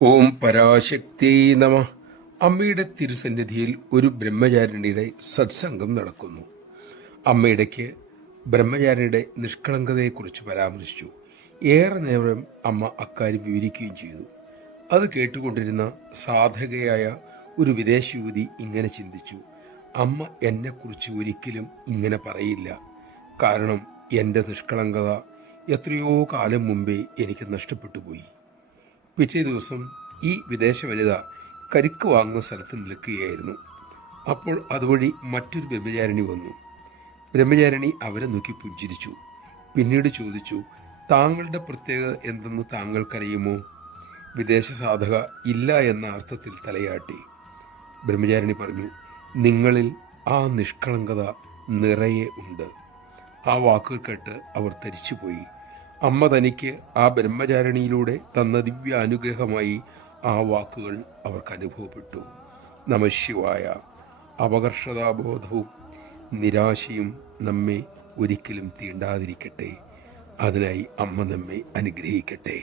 ഓം പരാശക്തി നമ. അമ്മയുടെ തിരുസന്നിധിയിൽ ഒരു ബ്രഹ്മചാരിണിയുടെ സത്സംഗം നടക്കുന്നു. അമ്മയിടയ്ക്ക് ബ്രഹ്മചാരിണിയുടെ നിഷ്കളങ്കതയെക്കുറിച്ച് പരാമർശിച്ചു. ഏറെ നേരം അമ്മ അക്കാര്യം വിവരിക്കുകയും ചെയ്തു. അത് കേട്ടുകൊണ്ടിരുന്ന സാധകയായ ഒരു വിദേശ യുവതി ഇങ്ങനെ ചിന്തിച്ചു: അമ്മ എന്നെക്കുറിച്ച് ഒരിക്കലും ഇങ്ങനെ പറയില്ല. കാരണം എൻ്റെ നിഷ്കളങ്കത എത്രയോ കാലം മുമ്പേ എനിക്ക് നഷ്ടപ്പെട്ടു പോയി. പിറ്റേ ദിവസം ഈ വിദേശ വനിത കരിക്ക് വാങ്ങുന്ന സ്ഥലത്ത് നിൽക്കുകയായിരുന്നു. അപ്പോൾ അതുവഴി മറ്റൊരു ബ്രഹ്മചാരിണി വന്നു. ബ്രഹ്മചാരിണി അവരെ നോക്കി പുഞ്ചിരിച്ചു. പിന്നീട് ചോദിച്ചു: താങ്കളുടെ പ്രത്യേകത എന്തെന്ന് താങ്കൾക്കറിയുമോ? വിദേശ സാധക ഇല്ല എന്ന അർത്ഥത്തിൽ തലയാട്ടി. ബ്രഹ്മചാരിണി പറഞ്ഞു: നിങ്ങളിൽ ആ നിഷ്കളങ്കത നിറയെ ഉണ്ട്. ആ വാക്കുകൾ കേട്ട് അവർ തരിച്ചുപോയി. അമ്മ തനിക്ക് ആ ബ്രഹ്മചാരിണിയിലൂടെ തന്ന ദിവ്യ അനുഗ്രഹമായി ആ വാക്കുകൾ അവർക്ക് അനുഭവപ്പെട്ടു. നമഃശിവായ. അപകർഷതാബോധവും നിരാശയും നമ്മെ ഒരിക്കലും തീണ്ടാതിരിക്കട്ടെ. അതിനായി അമ്മ നമ്മെ അനുഗ്രഹിക്കട്ടെ.